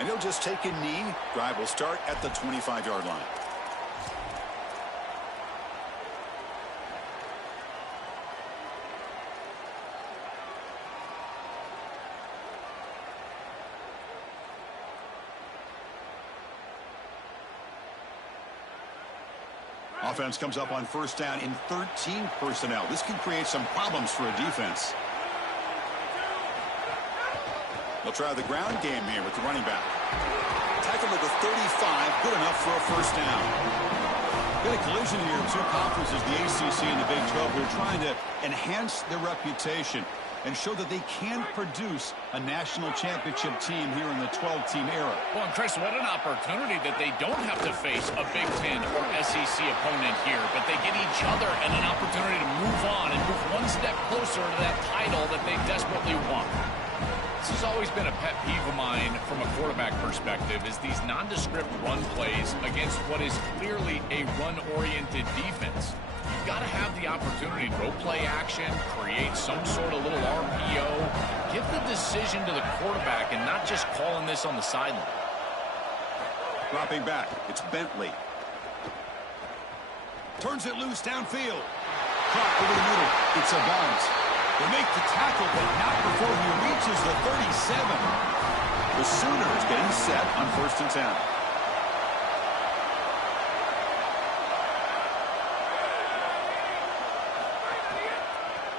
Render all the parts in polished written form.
And he'll just take a knee. Drive will start at the 25-yard line. Offense comes up on first down in 13 personnel. This can create some problems for a defense. They'll try the ground game here with the running back. Tackle at the 35, good enough for a first down. Got a collision here of two conferences, the ACC and the Big 12, who are trying to enhance their reputation and show that they can produce a national championship team here in the 12-team era. Well, and Chris, what an opportunity that they don't have to face a Big Ten or SEC opponent here, but they get each other and an opportunity to move on and move one step closer to that title that they desperately want. This has always been a pet peeve of mine from a quarterback perspective, is these nondescript run plays against what is clearly a run-oriented defense. You've got to have the opportunity to throw play action, create some sort of little RPO, give the decision to the quarterback and not just calling this on the sideline. Dropping back, it's Bentley. Turns it loose downfield. Caught over the middle. It's a bounce. They make the tackle, but not before he reaches the 37. The Sooners getting set on 1st and 10.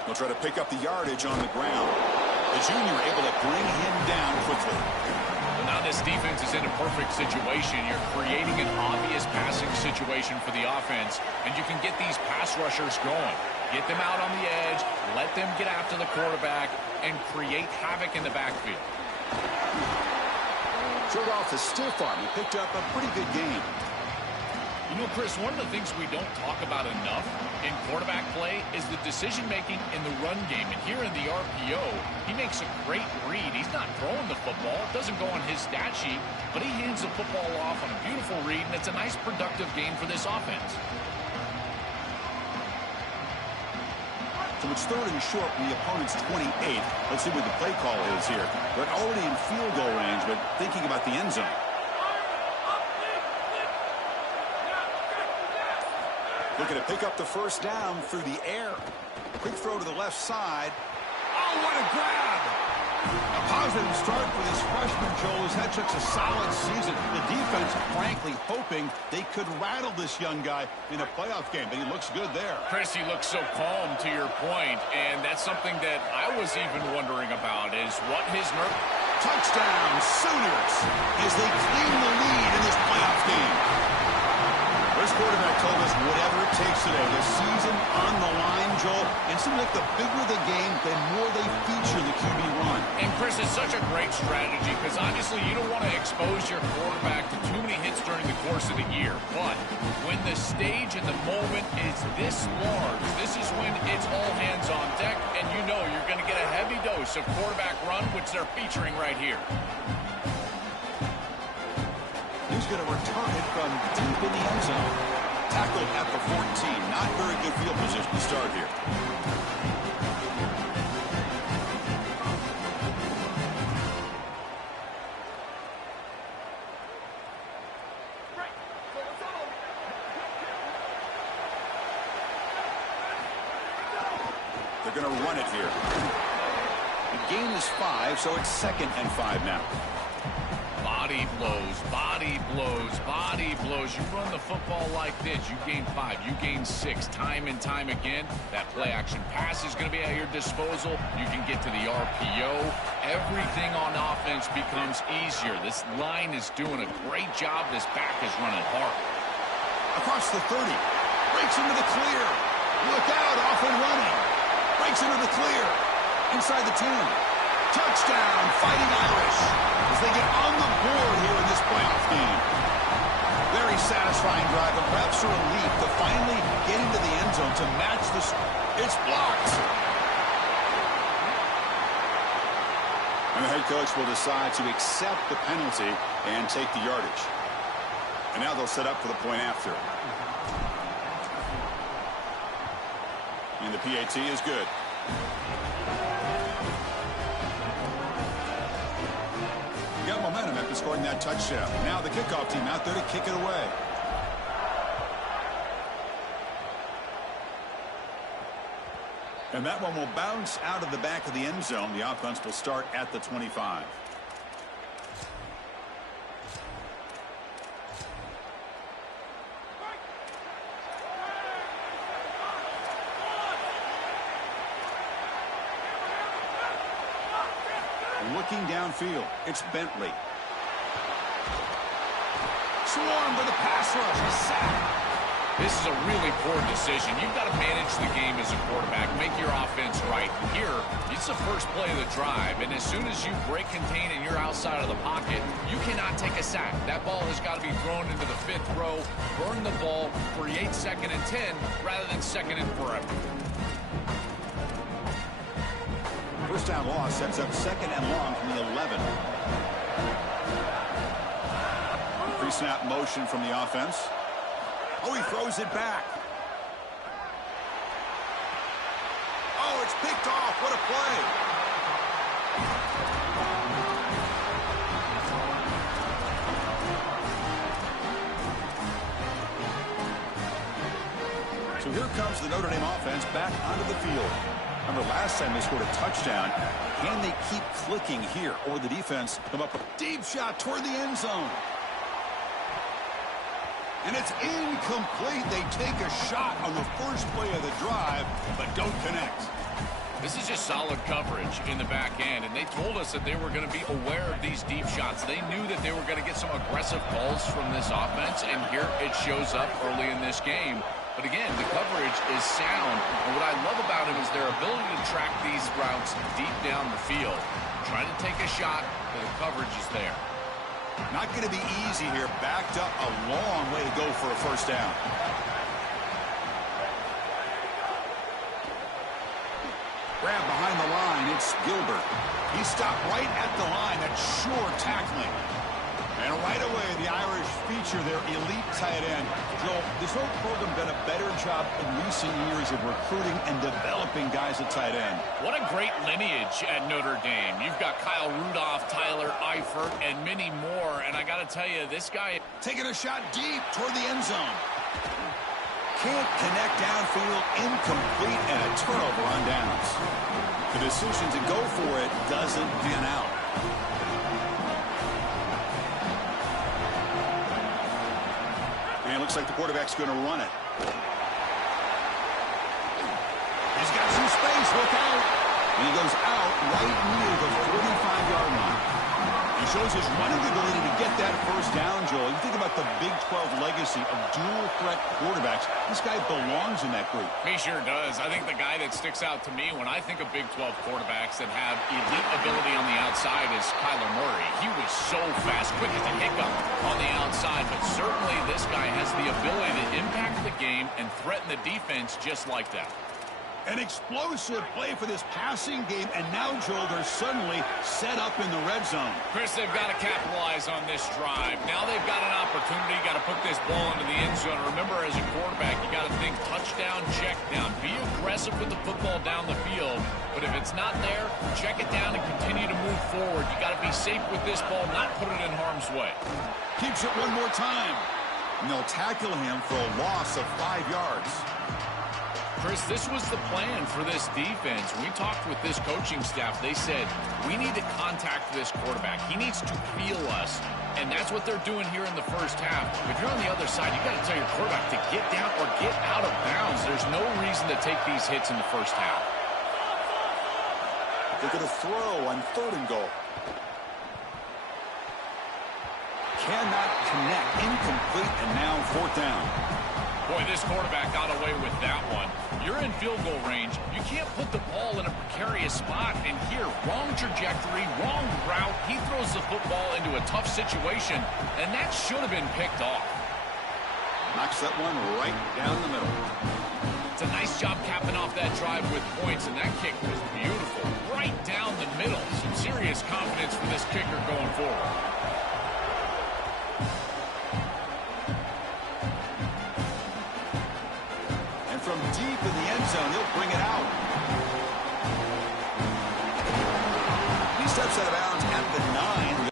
They'll try to pick up the yardage on the ground. The junior able to bring him down quickly. Well, now this defense is in a perfect situation. You're creating an obvious passing situation for the offense, and you can get these pass rushers going. Get them out on the edge, let them get after the quarterback, and create havoc in the backfield. Showed off the stiff arm. He picked up a pretty good game. You know, Chris, one of the things we don't talk about enough in quarterback play is the decision-making in the run game. And here in the RPO, he makes a great read. He's not throwing the football. It doesn't go on his stat sheet, but he hands the football off on a beautiful read, and it's a nice, productive game for this offense. So it's 3rd and short from the opponent's 28. Let's see what the play call is here. They're already in field goal range, but thinking about the end zone. Looking to pick up the first down through the air. Quick throw to the left side. Oh, what a grab! A positive start for this freshman, Joel, who's had such a solid season. The defense, frankly, hoping they could rattle this young guy in a playoff game, but he looks good there. Chris, he looks so calm, to your point, and that's something that I was even wondering about, is what his nerve... Touchdown, Sooners, as they claim the lead in this playoff game. This quarterback told us whatever it takes today. The season on the line, Joel. And it seems like the bigger the game, the more they feature the QB run. And, Chris, it's such a great strategy because, obviously, you don't want to expose your quarterback to too many hits during the course of the year. But when the stage and the moment is this large, this is when it's all hands on deck, and you know you're going to get a heavy dose of quarterback run, which they're featuring right here. He's going to return it from deep in the end zone. Tackled at the 14. Not very good field position to start here. They're going to run it here. The gain is 5, so it's 2nd and 5 now. Body blows, body blows, body blows. You run the football like this, you gain 5, you gain 6, time and time again. That play action pass is going to be at your disposal. You can get to the RPO. Everything on offense becomes easier. This line is doing a great job. This back is running hard. Across the 30, breaks into the clear. Look out, off and running. Breaks into the clear. Inside the 10. Touchdown, Fighting Irish, as they get on the board here in this playoff game. Very satisfying drive, and perhaps a relief to finally get into the end zone to match this. It's blocked. And the head coach will decide to accept the penalty and take the yardage. And now they'll set up for the point after. And the PAT is good. Got momentum at the score. scoring that touchdown. Now the kickoff team out there to kick it away. And that one will bounce out of the back of the end zone. The offense will start at the 25. Looking downfield, it's Bentley. Swarmed with a pass rush, a sack. This is a really poor decision. You've got to manage the game as a quarterback, make your offense right. Here, it's the first play of the drive, and as soon as you break contain and you're outside of the pocket, you cannot take a sack. That ball has got to be thrown into the 5th row, burn the ball, create 2nd and 10 rather than 2nd and forever. First down loss sets up 2nd and long from the 11. Pre-snap motion from the offense. Oh, he throws it back. Oh, it's picked off. What a play. So here comes the Notre Dame offense back onto the field. Remember last time they scored a touchdown. Can they keep clicking here? Or the defense come up with a deep shot toward the end zone. And it's incomplete. They take a shot on the first play of the drive, but don't connect. This is just solid coverage in the back end, and they told us that they were going to be aware of these deep shots. They knew that they were going to get some aggressive calls from this offense, and here it shows up early in this game. But again, the coverage is sound, and what I love about it is their ability to track these routes deep down the field. Trying to take a shot, but the coverage is there. Not going to be easy here. Backed up a long way to go for a first down. Grab behind the line. It's Gilbert. He stopped right at the line. That's sure tackling. And right away, the Irish feature their elite tight end. Joel, this whole program done a better job in recent years of recruiting and developing guys at tight end. What a great lineage at Notre Dame. You've got Kyle Rudolph, Tyler Eifert, and many more. And I got to tell you, this guy taking a shot deep toward the end zone. Can't connect downfield, incomplete, and a turnover on downs. The decision to go for it doesn't pan out. And it looks like the quarterback's going to run it. He's got some space. Look out. And he goes out right near the 45-yard line. He shows his running ability to get that first down, Joel. You think about the Big 12 legacy of dual-threat quarterbacks. This guy belongs in that group. He sure does. I think the guy that sticks out to me when I think of Big 12 quarterbacks that have elite ability on the outside is Kyler Murray. He was so fast, quick as a hiccup on the outside, but certainly this guy has the ability to impact the game and threaten the defense just like that. An explosive play for this passing game, and now, Joel, they're suddenly set up in the red zone. Chris, they've got to capitalize on this drive. Now they've got an opportunity. Got to put this ball into the end zone. Remember, as a quarterback, you got to think touchdown, check down. Be aggressive with the football down the field. But if it's not there, check it down and continue to move forward. You got to be safe with this ball, not put it in harm's way. Keeps it one more time. And they'll tackle him for a loss of 5 yards. Chris, this was the plan for this defense. When we talked with this coaching staff, they said, we need to contact this quarterback. He needs to feel us, and that's what they're doing here in the first half. If you're on the other side, you got to tell your quarterback to get down or get out of bounds. There's no reason to take these hits in the first half. They're going to throw on 3rd and goal. Cannot connect. Incomplete, and now 4th down. Boy, this quarterback got away with that one. You're in field goal range. You can't put the ball in a precarious spot. And here, wrong trajectory, wrong route. He throws the football into a tough situation, and that should have been picked off. Knocks that one right down the middle. It's a nice job capping off that drive with points, and that kick was beautiful. Right down the middle. Some serious confidence for this kicker going forward. From deep in the end zone, he'll bring it out. He steps out of bounds at the 9.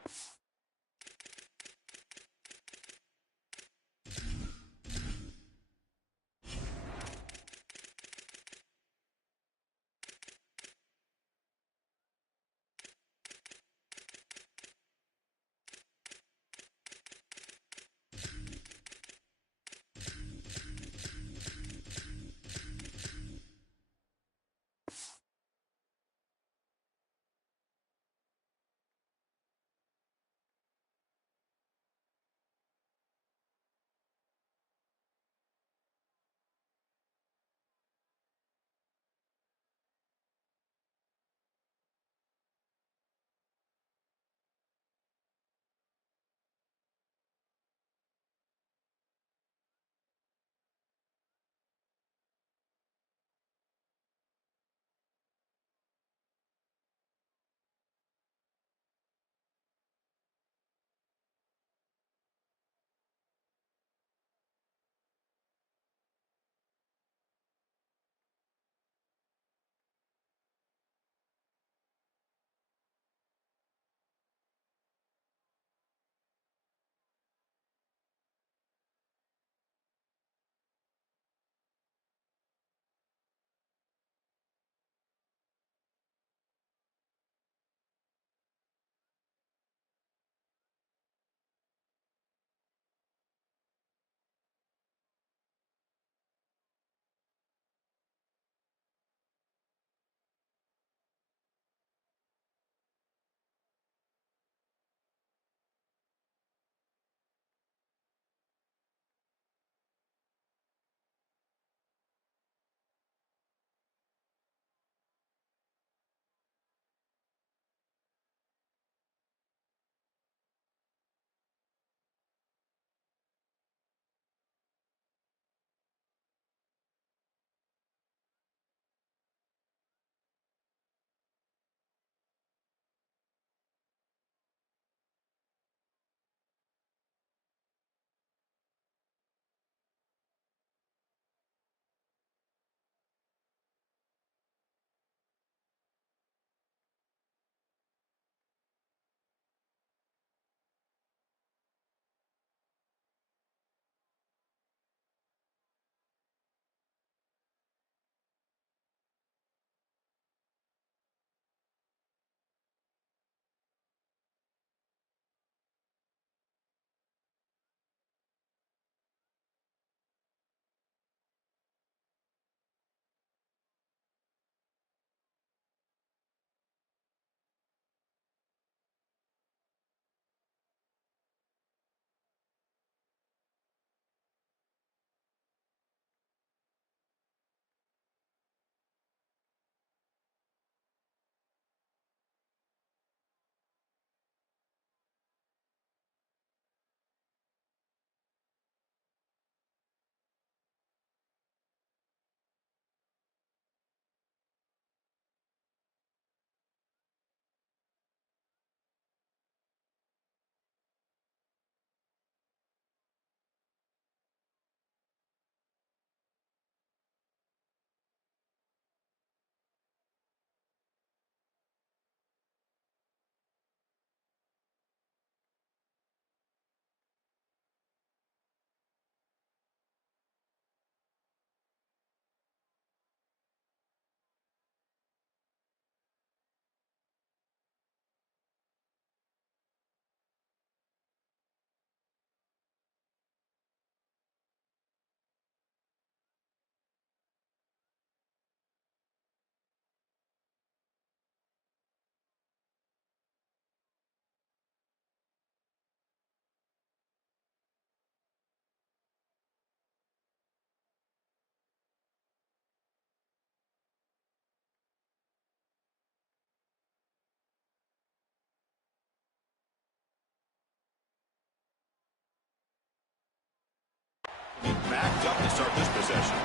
picked up to start this possession.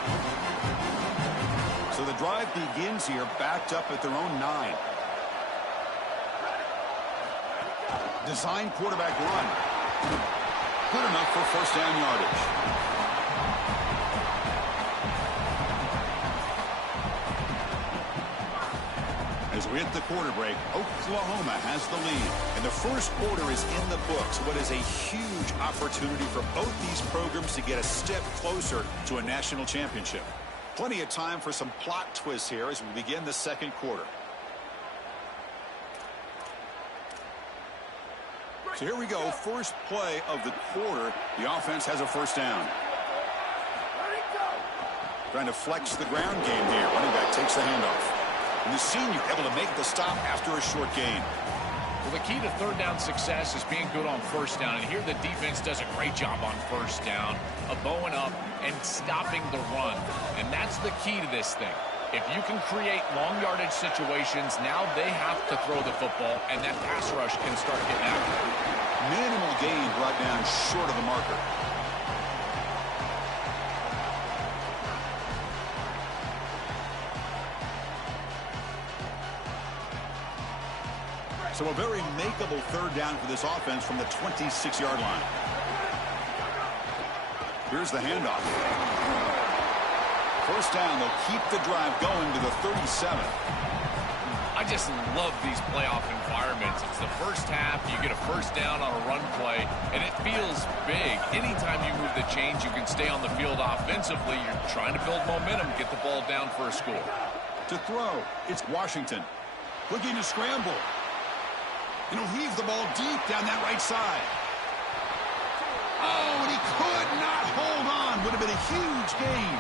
So the drive begins here, backed up at their own 9. Design quarterback run. Good enough for first down yardage. As we hit the quarter break, Oklahoma has the lead. And the first quarter is in the books. What is a huge opportunity for both these programs to get a step closer to a national championship. Plenty of time for some plot twists here as we begin the second quarter. So here we go. First play of the quarter. The offense has a first down. Trying to flex the ground game here. Running back takes the handoff. And the senior able to make the stop after a short gain. Well, the key to third down success is being good on first down. And here the defense does a great job on first down of bowing up and stopping the run. And that's the key to this thing. If you can create long yardage situations, now they have to throw the football, and that pass rush can start getting after it. Minimal gain brought down short of the marker. So a very makeable third down for this offense from the 26-yard line. Here's the handoff. First down, they'll keep the drive going to the 37. I just love these playoff environments. It's the first half, you get a first down on a run play, and it feels big. Anytime you move the chains, you can stay on the field offensively. You're trying to build momentum, get the ball down for a score. To throw, it's Washington. Looking to scramble. And he'll heave the ball deep down that right side. Oh, and he could not hold on. Would have been a huge gain.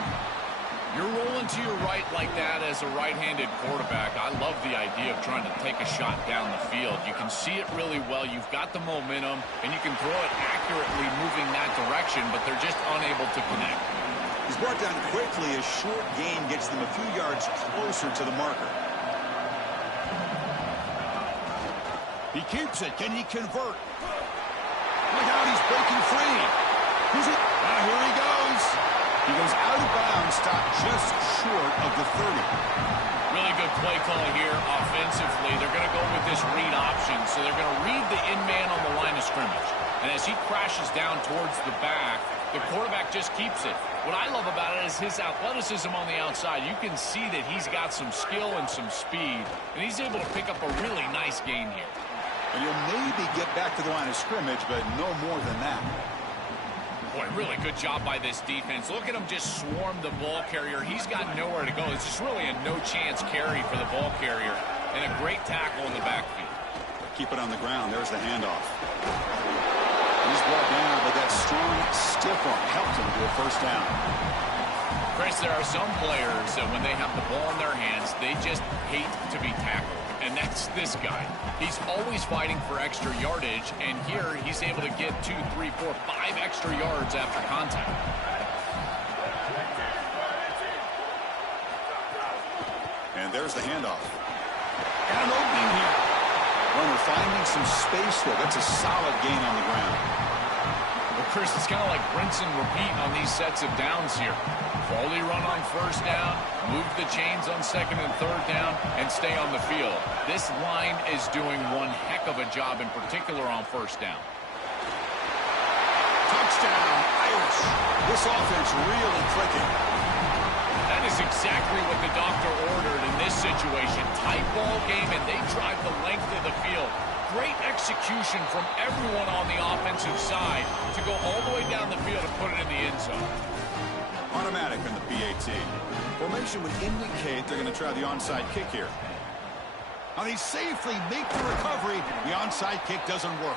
You're rolling to your right like that as a right-handed quarterback. I love the idea of trying to take a shot down the field. You can see it really well. You've got the momentum, and you can throw it accurately moving that direction, but they're just unable to connect. He's brought down quickly. A short gain gets them a few yards closer to the marker. He keeps it. Can he convert? Look out, he's breaking free. Here he goes. He goes out of bounds, stopped just short of the 30. Really good play call here offensively. They're going to go with this read option, so they're going to read the in-man on the line of scrimmage. And as he crashes down towards the back, the quarterback just keeps it. What I love about it is his athleticism on the outside. You can see that he's got some skill and some speed, and he's able to pick up a really nice gain here. And he'll maybe get back to the line of scrimmage, but no more than that. Boy, really good job by this defense. Look at him just swarm the ball carrier. He's got nowhere to go. It's just really a no-chance carry for the ball carrier. And a great tackle in the backfield. Keep it on the ground. There's the handoff. He's brought down, but that strong, stiff arm helped him to a first down. Chris, there are some players that when they have the ball in their hands, they just hate to be tackled. And that's this guy. He's always fighting for extra yardage, and here he's able to get 2, 3, 4, 5 extra yards after contact. And there's the handoff. And an opening here. Runner finding some space there. That's a solid gain on the ground. Well, Chris, it's kind of like rinse and repeat on these sets of downs here. Quality run on first down, move the chains on second and third down, and stay on the field. This line is doing one heck of a job, in particular on first down. Touchdown, Irish. This offense really clicking. That is exactly what the doctor ordered in this situation. Tight ball game, and they drive the length of the field. Great execution from everyone on the offensive side to go all the way down the field and put it in the end zone. Automatic on the PAT. Formation would indicate they're going to try the onside kick here. Now they safely make the recovery. The onside kick doesn't work.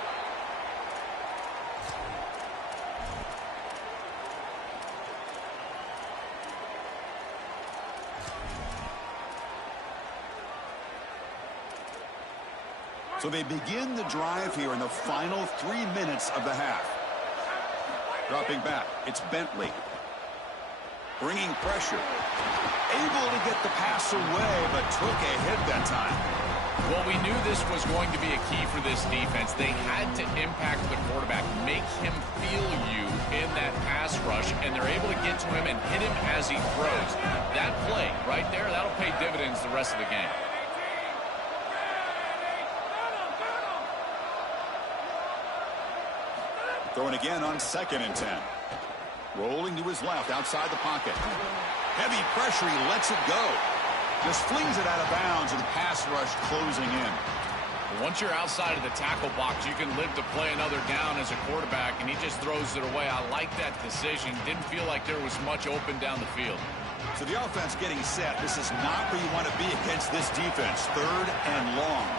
So they begin the drive here in the final 3 minutes of the half. Dropping back, it's Bentley. Bringing pressure. Able to get the pass away, but took a hit that time. Well, we knew this was going to be a key for this defense. They had to impact the quarterback, make him feel you in that pass rush, and they're able to get to him and hit him as he throws. That play right there, that'll pay dividends the rest of the game. Throwing again on 2nd and 10. Rolling to his left outside the pocket. Heavy pressure, he lets it go. Just flings it out of bounds, and the pass rush closing in. Once you're outside of the tackle box, you can live to play another down as a quarterback, and he just throws it away. I like that decision. Didn't feel like there was much open down the field. So the offense getting set. This is not where you want to be against this defense. 3rd and long.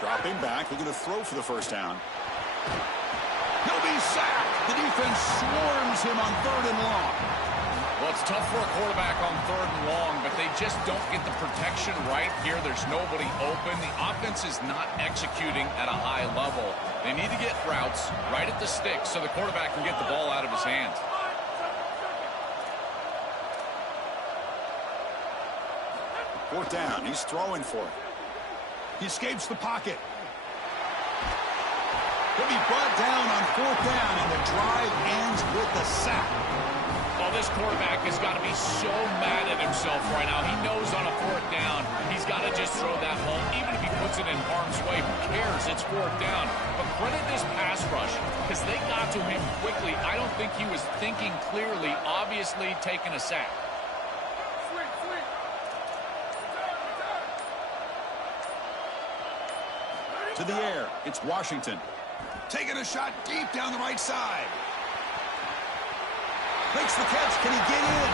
Dropping back, looking to throw for the first down. He'll be sacked. The defense swarms him on 3rd and long. Well, it's tough for a quarterback on 3rd and long, but they just don't get the protection right here. There's nobody open. The offense is not executing at a high level. They need to get routes right at the stick so the quarterback can get the ball out of his hands. Fourth down. He's throwing for it. He escapes the pocket. He'll be brought down on 4th down, and the drive ends with a sack. Well, this quarterback has got to be so mad at himself right now. He knows on a 4th down, he's got to just throw that home. Even if he puts it in harm's way, who cares? It's 4th down. But credit this pass rush, because they got to him quickly. I don't think he was thinking clearly, obviously taking a sack. To the air, it's Washington. Taking a shot deep down the right side. Makes the catch. Can he get in?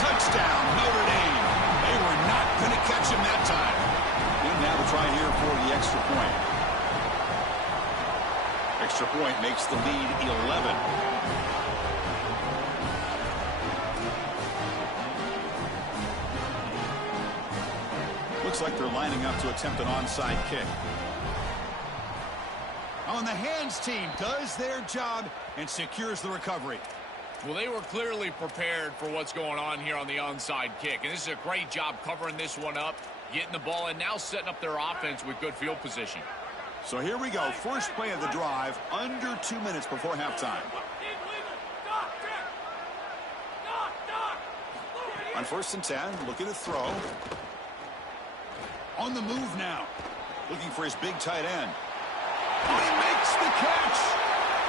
Touchdown, Notre Dame. They were not going to catch him that time. And now to try here for the extra point. Extra point makes the lead 11. Looks like they're lining up to attempt an onside kick. On the hands team does their job and secures the recovery. Well, they were clearly prepared for what's going on here on the onside kick. And this is a great job covering this one up, getting the ball, and now setting up their offense with good field position. So here we go. First play of the drive, under 2 minutes before halftime. On 1st and 10, looking to throw. On the move now. Looking for his big tight end. Oh, he makes the catch.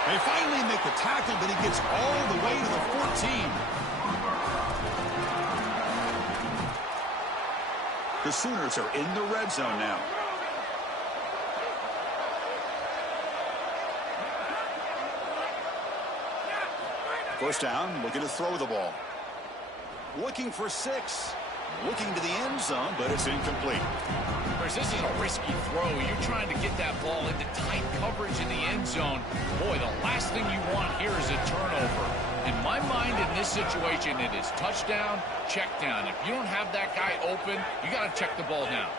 They finally make the tackle, but he gets all the way to the 14. The Sooners are in the red zone now. First down, looking to throw the ball. Looking for 6. Looking to the end zone, but it's incomplete. Chris, this is a risky throw. You're trying to get that ball into tight coverage in the end zone. Boy, the last thing you want here is a turnover. In my mind, in this situation, it is touchdown, check down. If you don't have that guy open, you got to check the ball down.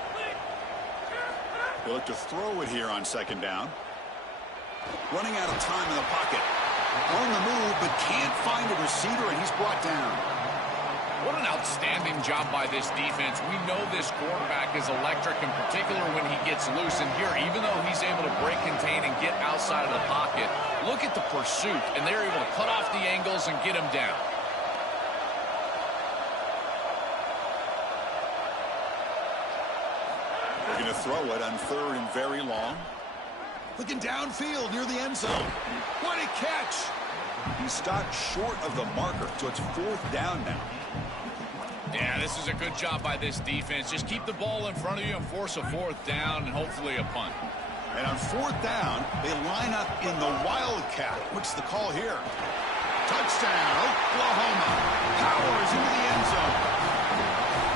They look to throw it here on 2nd down. Running out of time in the pocket. On the move, but can't find a receiver, and he's brought down. What an outstanding job by this defense. We know this quarterback is electric, in particular when he gets loose. And here, even though he's able to break, contain, and get outside of the pocket, look at the pursuit, and they're able to cut off the angles and get him down. They're going to throw it on 3rd and very long. Looking downfield near the end zone. What a catch! He stopped short of the marker, so it's 4th down now. Yeah, this is a good job by this defense. Just keep the ball in front of you and force a 4th down and hopefully a punt. And on 4th down, they line up in the Wildcat. What's the call here? Touchdown, Oklahoma. Powers into the end zone.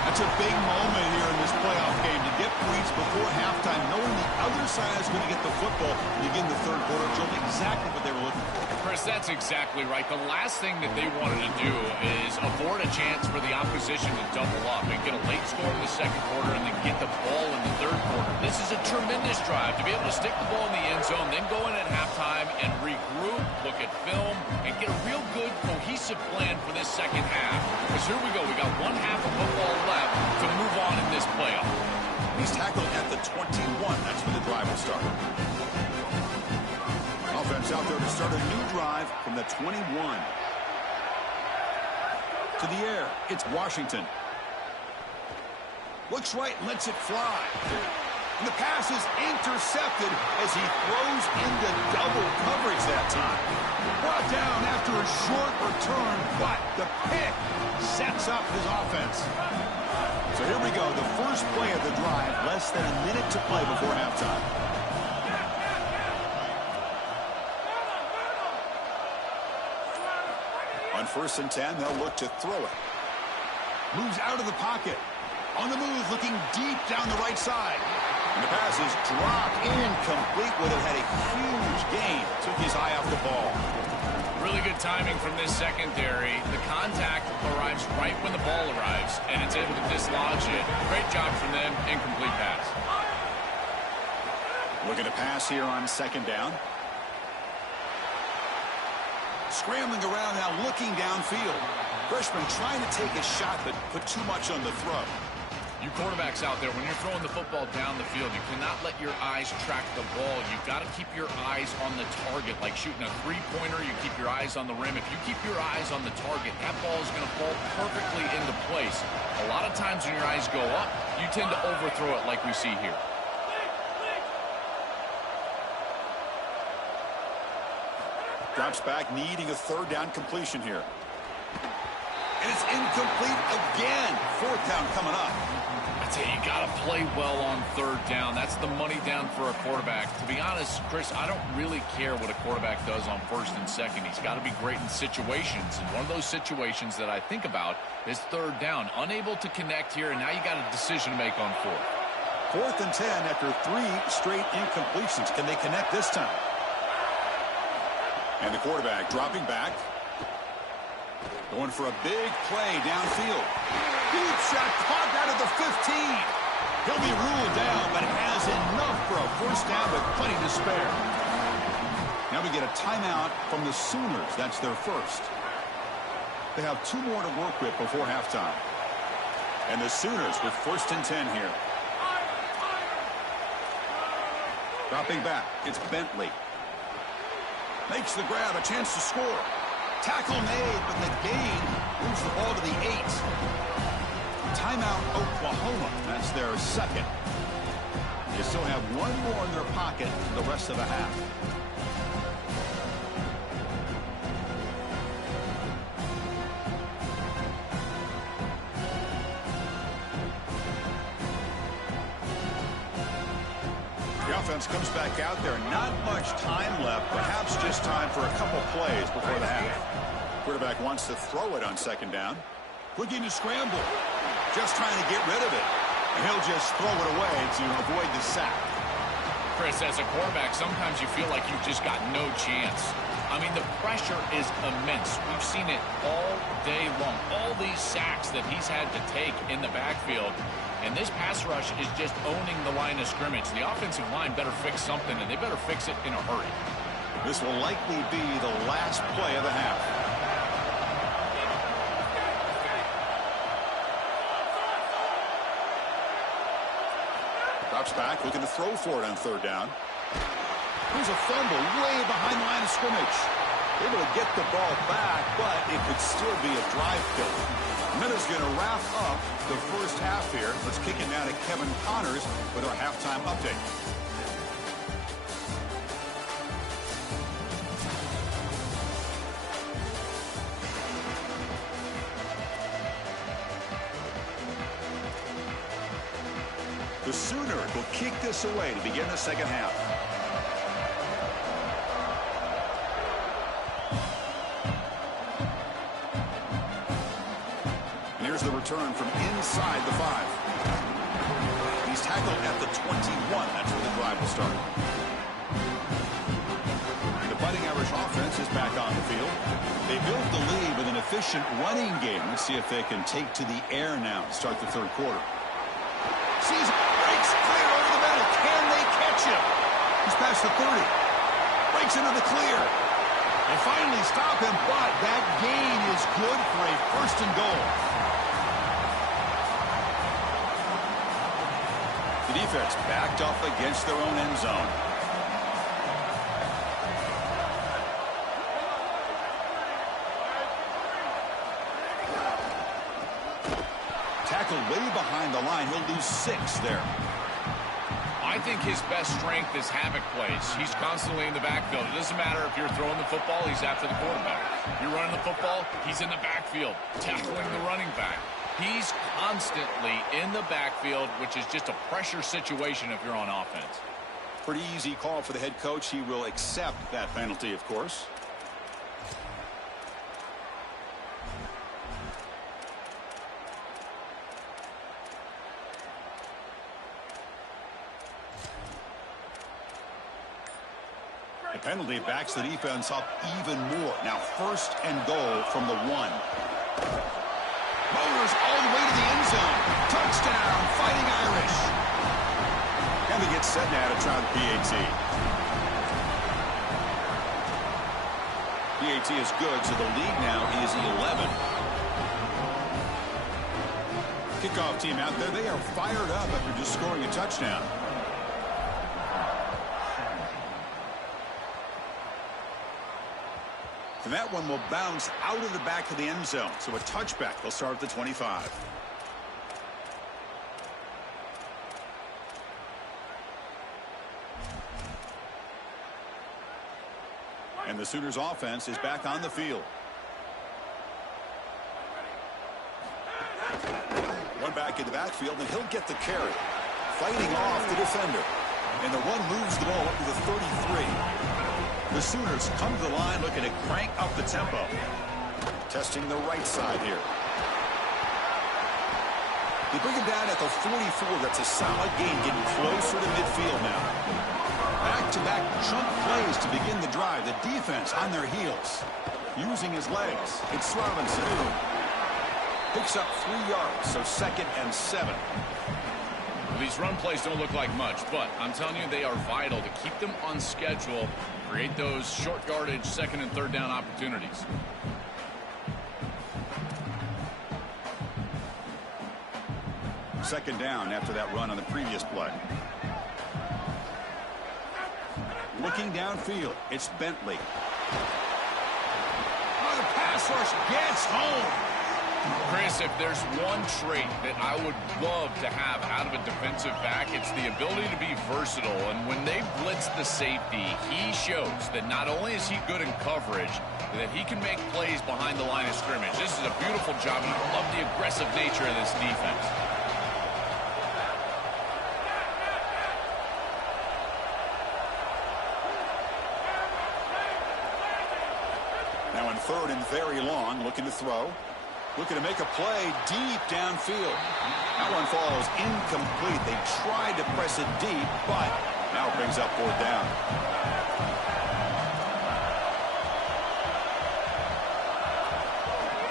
That's a big moment here in this playoff game to get points before halftime, knowing the other side is going to get the football and begin the third quarter. Joe, exactly what they were looking for. Chris, that's exactly right. The last thing that they wanted to do is afford a chance for the opposition to double up and get a late score in the second quarter and then get the ball in the third quarter. This is a tremendous drive to be able to stick the ball in the end zone, then go in at halftime and regroup, look at film, and get a real good, cohesive plan for this second half. Because here we go. We got one half of football left to move on in this playoff. He's tackled at the 21. That's when the drive will start. Offense out there to start a new drive from the 21. To the air, it's Washington. Looks right and lets it fly. And the pass is intercepted as he throws into double coverage that time. Brought down after a short return, but the pick sets up his offense. So here we go, the first play of the drive, less than a minute to play before halftime. On 1st and 10, they'll look to throw it. Moves out of the pocket. On the move, looking deep down the right side. And the pass is dropped incomplete. Would have had a huge gain. Took his eye off the ball. Really good timing from this secondary. The contact arrives right when the ball arrives, and it's able to dislodge it. Great job from them. Incomplete pass. Looking to pass here on 2nd down. Scrambling around now, looking downfield. Freshman trying to take a shot, but put too much on the throw. You quarterbacks out there, when you're throwing the football down the field, you cannot let your eyes track the ball. You've got to keep your eyes on the target. Like shooting a three-pointer, you keep your eyes on the rim. If you keep your eyes on the target, that ball is going to fall perfectly into place. A lot of times when your eyes go up, you tend to overthrow it like we see here. Drops back, needing a 3rd down completion here. And it's incomplete again. 4th down coming up. I tell you, you got to play well on 3rd down. That's the money down for a quarterback. To be honest, Chris, I don't really care what a quarterback does on 1st and 2nd. He's got to be great in situations. And one of those situations that I think about is 3rd down. Unable to connect here, and now you got a decision to make on 4th. 4th and 10 after 3 straight incompletions. Can they connect this time? And the quarterback dropping back. Going for a big play downfield. Deep shot caught out of the 15. He'll be ruled down, but has enough for a 1st down with plenty to spare. Now we get a timeout from the Sooners. That's their first. They have 2 more to work with before halftime. And the Sooners with 1st and 10 here. Dropping back, it's Bentley. Makes the grab, a chance to score. Tackle made, but the gain moves the ball to the 8. Timeout, Oklahoma. That's their 2nd. They still have 1 more in their pocket the rest of the half. Offense comes back out there. Not much time left. Perhaps just time for a couple plays before the half. Quarterback wants to throw it on 2nd down. Looking to scramble. Just trying to get rid of it. And he'll just throw it away to avoid the sack. Chris, as a quarterback, sometimes you feel like you've just got no chance. I mean, the pressure is immense. We've seen it all day long. All these sacks that he's had to take in the backfield. And this pass rush is just owning the line of scrimmage. The offensive line better fix something, and they better fix it in a hurry. This will likely be the last play of the half. Drops back, looking to throw for it on 3rd down. Here's a fumble way behind the line of scrimmage. Able to get the ball back, but it could still be a drive killer. Minutes going to wrap up the first half here. Let's kick it now to Kevin Connors with our halftime update. The Sooners will kick this away to begin the second half. Here's the return from inside the 5. He's tackle at the 21. That's where the drive will start. The Fighting Irish offense is back on the field. They built the lead with an efficient running game. Let's see if they can take to the air now to start the third quarter. Sees breaks clear over the middle. Can they catch him? He's past the 30. Breaks into the clear. They finally stop him, but that gain is good for a first and goal. The defense backed up against their own end zone. Tackled way behind the line. He'll lose 6 there. I think his best strength is havoc plays. He's constantly in the backfield. It doesn't matter if you're throwing the football, he's after the quarterback. If you're running the football, he's in the backfield, tackling the running back. He's constantly in the backfield, which is just a pressure situation if you're on offense. Pretty easy call for the head coach. He will accept that penalty, of course. The penalty backs the defense up even more. Now first and goal from the 1. Motors all the way to the end zone. Touchdown, Fighting Irish. And they get set now to try the PAT. PAT is good, so the lead now is 11. Kickoff team out there. They are fired up after just scoring a touchdown. And that one will bounce out of the back of the end zone. So a touchback. They'll start at the 25. And the Sooners offense is back on the field. One back in the backfield, and he'll get the carry. Fighting off the defender. And the run moves the ball up to the 33. The Sooners come to the line looking to crank up the tempo. Testing the right side here. They bring him down at the 44. That's a solid gain, getting closer to midfield now. Back-to-back chunk plays to begin the drive. The defense on their heels. Using his legs. It's Robinson. Picks up 3 yards, so 2nd and 7. These run plays don't look like much, but I'm telling you, they are vital to keep them on schedule, create those short yardage 2nd and 3rd down opportunities. Second down after that run on the previous play. Looking downfield, it's Bentley. Oh, the pass rush gets home. Chris, if there's one trait that I would love to have out of a defensive back, it's the ability to be versatile. And when they blitz the safety, he shows that not only is he good in coverage, but that he can make plays behind the line of scrimmage. This is a beautiful job, and I love the aggressive nature of this defense. Now in 3rd and very long, looking to throw. Looking to make a play deep downfield. That one falls incomplete. They tried to press it deep, but now it brings up 4th down.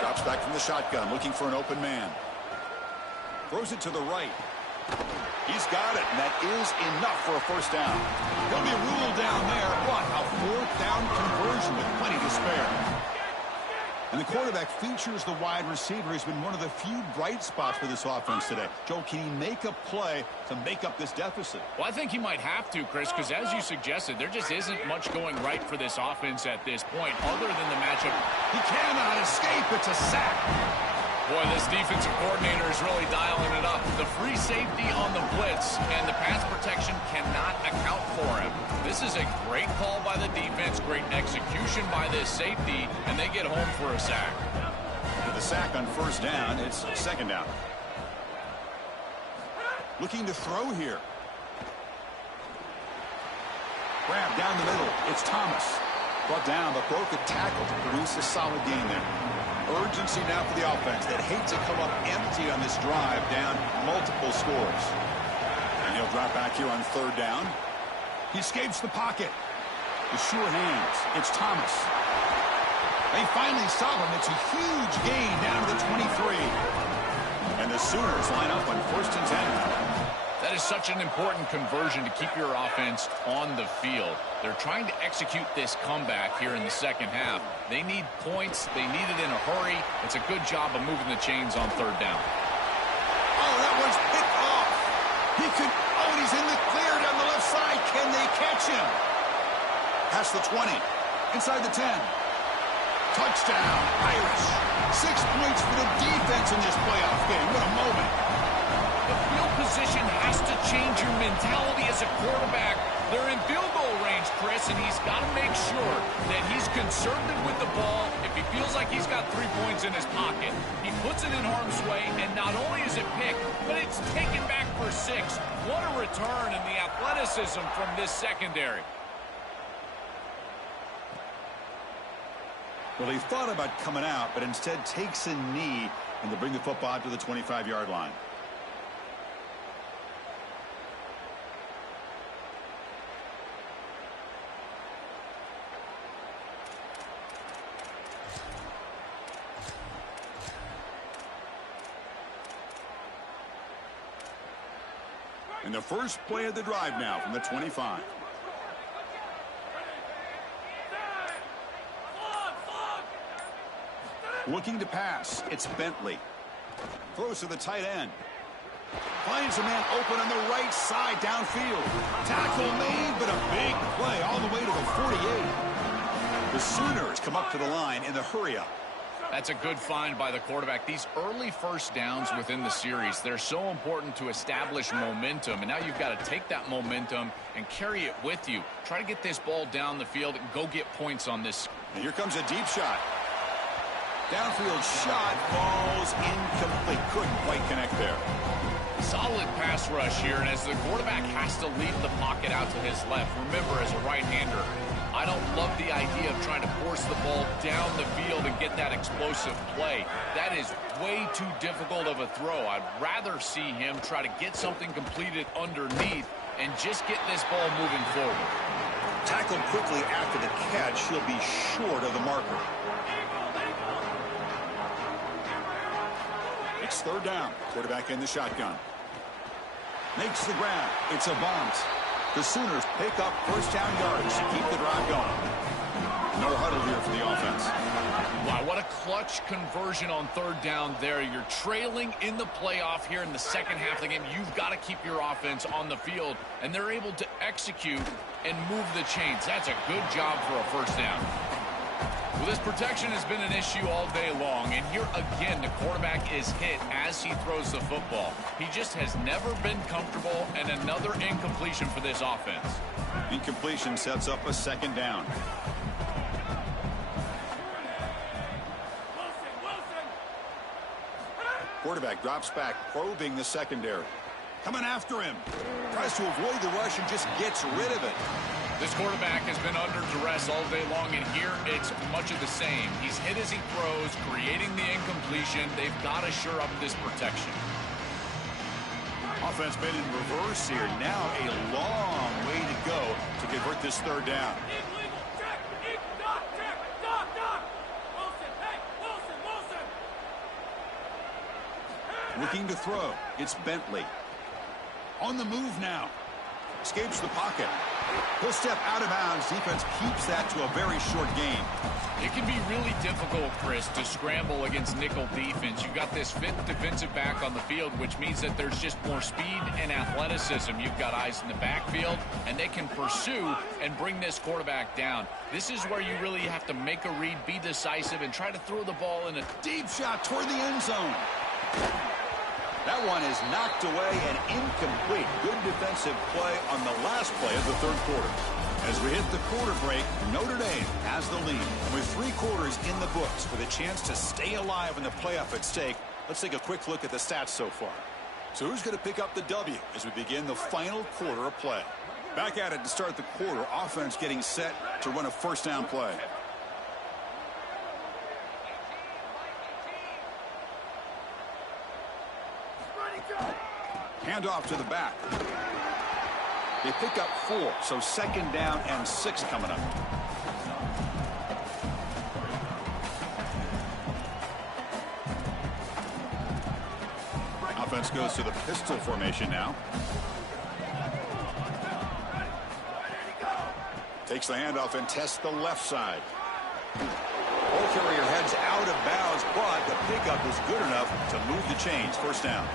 Drops back from the shotgun, looking for an open man. Throws it to the right. He's got it, and that is enough for a 1st down. He'll be ruled down there, but a 4th down conversion with plenty to spare. And the quarterback features the wide receiver. He's been one of the few bright spots for this offense today. Joe, can he make a play to make up this deficit? Well, I think he might have to, Chris, because as you suggested, there just isn't much going right for this offense at this point other than the matchup. He cannot escape. It's a sack. Boy, this defensive coordinator is really dialing it up. The free safety on the blitz and the pass protection cannot account for him. This is a great call by the defense, great execution by this safety, and they get home for a sack. With a sack on 1st down, it's 2nd down. Looking to throw here. Grab down the middle. It's Thomas. Brought down, but broke a tackle to produce a solid gain there. Urgency now for the offense that hate to come up empty on this drive, down multiple scores. And he'll drop back here on third down. He escapes the pocket. The sure hands. It's Thomas. They finally stop him. It's a huge gain down to the 23. And the Sooners line up on 1st and 10. That is such an important conversion to keep your offense on the field. They're trying to execute this comeback here in the second half. They need points. They need it in a hurry. It's a good job of moving the chains on third down. Oh, that one's picked off. He could. Oh, and he's in the clear down the left side. Can they catch him? Past the 20. Inside the 10. Touchdown, Irish. 6 points for the defense in this playoff game. What a moment. The field position has to change your mentality as a quarterback. They're in field goal range, Chris, and he's got to make sure that he's conservative with the ball. If he feels like he's got 3 points in his pocket, he puts it in harm's way, and not only is it picked, but it's taken back for 6. What a return in the athleticism from this secondary. Well, he thought about coming out, but instead takes a knee, and they bring the football out to the 25-yard line. And the first play of the drive now from the 25. Looking to pass. It's Bentley. Throws to the tight end. Finds a man open on the right side downfield. Tackle made, but a big play all the way to the 48. The Sooners come up to the line in the hurry-up. That's a good find by the quarterback. These early first downs within the series, they're so important to establish momentum. And now you've got to take that momentum and carry it with you. Try to get this ball down the field and go get points on this. And here comes a deep shot. Downfield shot falls incomplete. Couldn't quite connect there. Solid pass rush here, and as the quarterback has to leave the pocket out to his left, remember, as a right-hander, I don't love the idea of trying to force the ball down the field and get that explosive play. That is way too difficult of a throw. I'd rather see him try to get something completed underneath and just get this ball moving forward. Tackled quickly after the catch. He'll be short of the marker. It's third down. Quarterback in the shotgun. Makes the grab. It's a bunt. The Sooners pick up first down yards to keep the drive going. No huddle here for the offense. Wow, what a clutch conversion on third down there. You're trailing in the playoff here in the second half of the game. You've got to keep your offense on the field, and they're able to execute and move the chains. That's a good job for a first down. Well, this protection has been an issue all day long, and here again the quarterback is hit as he throws the football. He just has never been comfortable, and another incompletion for this offense. Incompletion sets up a second down. Quarterback drops back, probing the secondary. Coming after him. Tries to avoid the rush and just gets rid of it. This quarterback has been under duress all day long, and here it's much of the same. He's hit as he throws, creating the incompletion. They've got to shore up this protection. Offense been in reverse here. Now a long way to go to convert this third down. Looking to throw. It's Bentley. On the move now. Escapes the pocket. He'll step out of bounds. Defense keeps that to a very short game. It can be really difficult, Chris, to scramble against nickel defense. You've got this fifth defensive back on the field, which means that there's just more speed and athleticism. You've got eyes in the backfield, and they can pursue and bring this quarterback down. This is where you really have to make a read, be decisive, and try to throw the ball in a deep shot toward the end zone. That one is knocked away and incomplete. Good defensive play on the last play of the third quarter. As we hit the quarter break, Notre Dame has the lead. With 3 quarters in the books with a chance to stay alive in the playoff at stake, let's take a quick look at the stats so far. So who's going to pick up the W as we begin the final quarter of play? Back at it to start the quarter. Offense getting set to run a first down play. Hand off to the back. They pick up 4, so 2nd down and 6 coming up. Offense goes to the pistol formation now. Takes the handoff and tests the left side. Ball carrier heads out of bounds, but the pickup is good enough to move the chains. 1st down.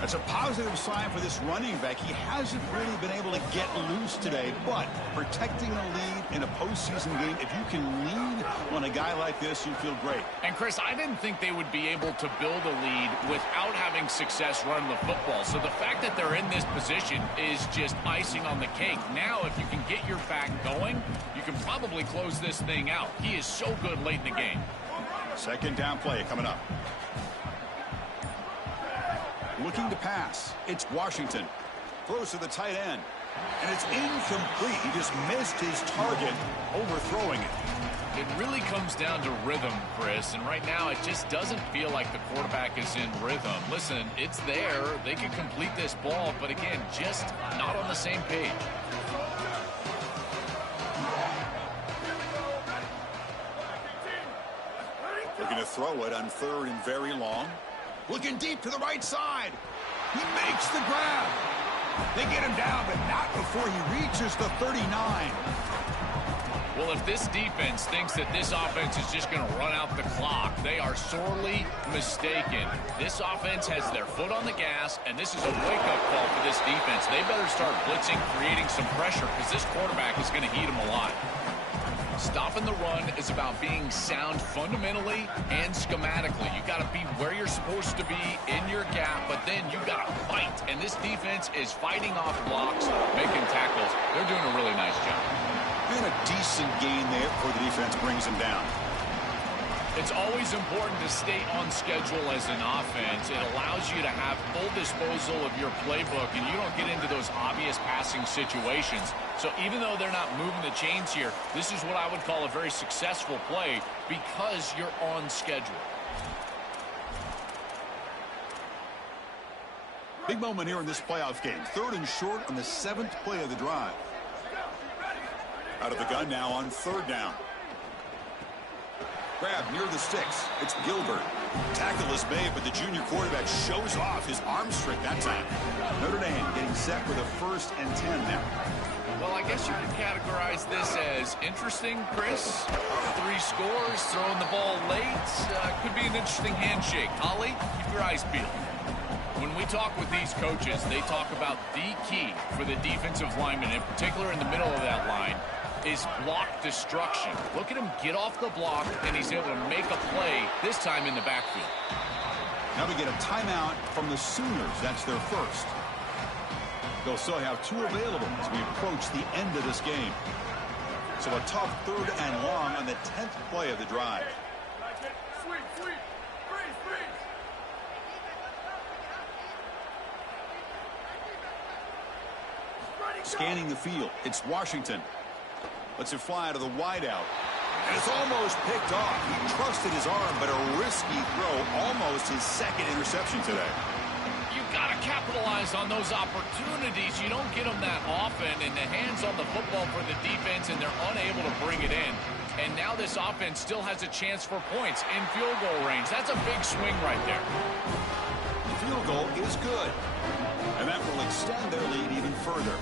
That's a positive sign for this running back. He hasn't really been able to get loose today, but protecting a lead in a postseason game, if you can lead on a guy like this, you feel great. And, Chris, I didn't think they would be able to build a lead without having success running the football. So the fact that they're in this position is just icing on the cake. Now, if you can get your back going, you can probably close this thing out. He is so good late in the game. 2nd down play coming up. Looking to pass. It's Washington. Throws to the tight end. And it's incomplete. He just missed his target, overthrowing it. It really comes down to rhythm, Chris. And right now, it just doesn't feel like the quarterback is in rhythm. Listen, it's there. They can complete this ball, but again, just not on the same page. Looking to throw it on 3rd and very long. Looking deep to the right side. He makes the grab. They get him down, but not before he reaches the 39. Well, if this defense thinks that this offense is just going to run out the clock, they are sorely mistaken. This offense has their foot on the gas, and this is a wake-up call for this defense. They better start blitzing, creating some pressure, because this quarterback is going to heat them a lot. Stopping the run is about being sound fundamentally and schematically. You got to be where you're supposed to be in your gap, but then you got to fight. And this defense is fighting off blocks, making tackles. They're doing a really nice job. And a decent gain there before the defense brings him down. It's always important to stay on schedule as an offense. It allows you to have full disposal of your playbook, and you don't get into those obvious passing situations. So even though they're not moving the chains here, this is what I would call a very successful play because you're on schedule. Big moment here in this playoff game. 3rd and short on the 7th play of the drive. Out of the gun now on 3rd down. Grab near the sticks. It's Gilbert. Tackle is made, but the junior quarterback shows off his arm strength that time. Notre Dame getting set with a 1st and 10 now. Well, I guess you could categorize this as interesting, Chris. 3 scores, throwing the ball late. Could be an interesting handshake. Holly, keep your eyes peeled. When we talk with these coaches, they talk about the key for the defensive lineman, in particular in the middle of that line, is block destruction. Look at him get off the block, and he's able to make a play, this time in the backfield. Now we get a timeout from the Sooners. That's their 1st. They'll still have 2 available as we approach the end of this game. So a tough 3rd and long on the 10th play of the drive. Scanning the field. It's Washington. Lets it fly out of the wideout. And it's almost picked off. He trusted his arm, but a risky throw. Almost his 2nd interception today. You've got to capitalize on those opportunities. You don't get them that often, and the hands on the football for the defense, and they're unable to bring it in. And now this offense still has a chance for points in field goal range. That's a big swing right there. The field goal is good. And that will extend their lead even further.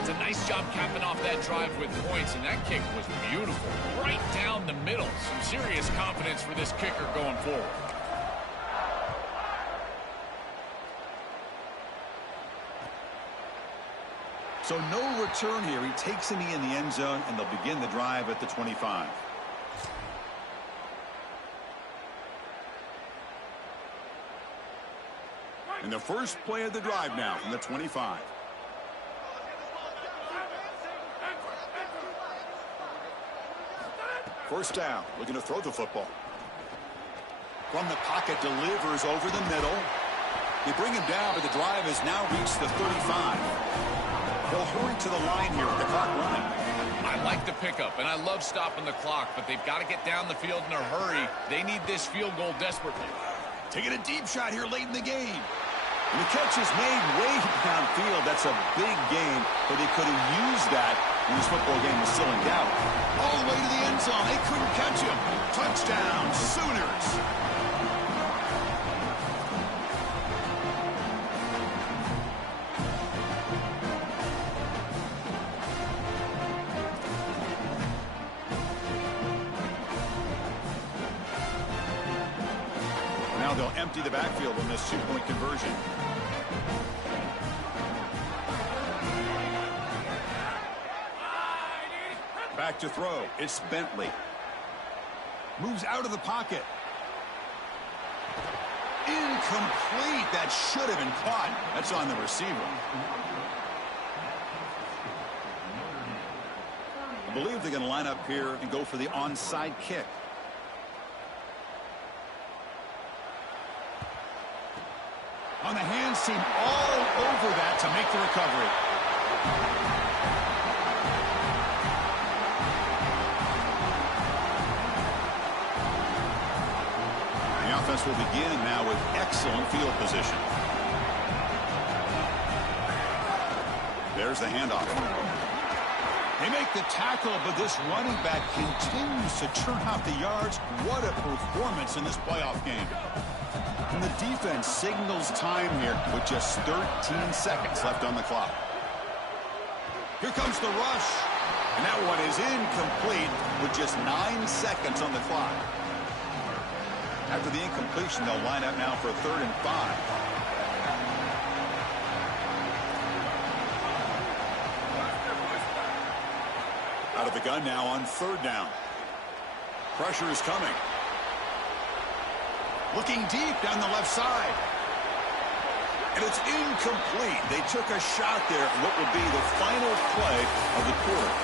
It's a nice job capping off that drive with points, and that kick was beautiful. Right down the middle. Some serious confidence for this kicker going forward. So no return here. He takes it in the end zone, and they'll begin the drive at the 25. And the first play of the drive now from the 25. First down, looking to throw the football. From the pocket, delivers over the middle. They bring him down, but the drive has now reached the 35. They'll hurry to the line here with the clock running. I like the pickup, and I love stopping the clock, but they've got to get down the field in a hurry. They need this field goal desperately. Taking a deep shot here late in the game. And the catch is made way downfield. That's a big game, but they could have used that when this football game was still in doubt. All the way to the end zone. They couldn't catch him. Touchdown, Sooners. Now they'll empty the backfield on this two-point conversion. Back to throw. It's Bentley. Moves out of the pocket. Incomplete. That should have been caught. That's on the receiver. I believe they're going to line up here and go for the onside kick. On the hands team, all over that to make the recovery. The offense will begin now with excellent field position. There's the handoff. They make the tackle, but this running back continues to churn out the yards. What a performance in this playoff game. And the defense signals time here with just 13 seconds left on the clock. Here comes the rush. And that one is incomplete with just 9 seconds on the clock. After the incompletion, they'll line up now for a 3rd and 5. Out of the gun now on 3rd down. Pressure is coming. Looking deep down the left side. And it's incomplete. They took a shot there on what will be the final play of the quarter.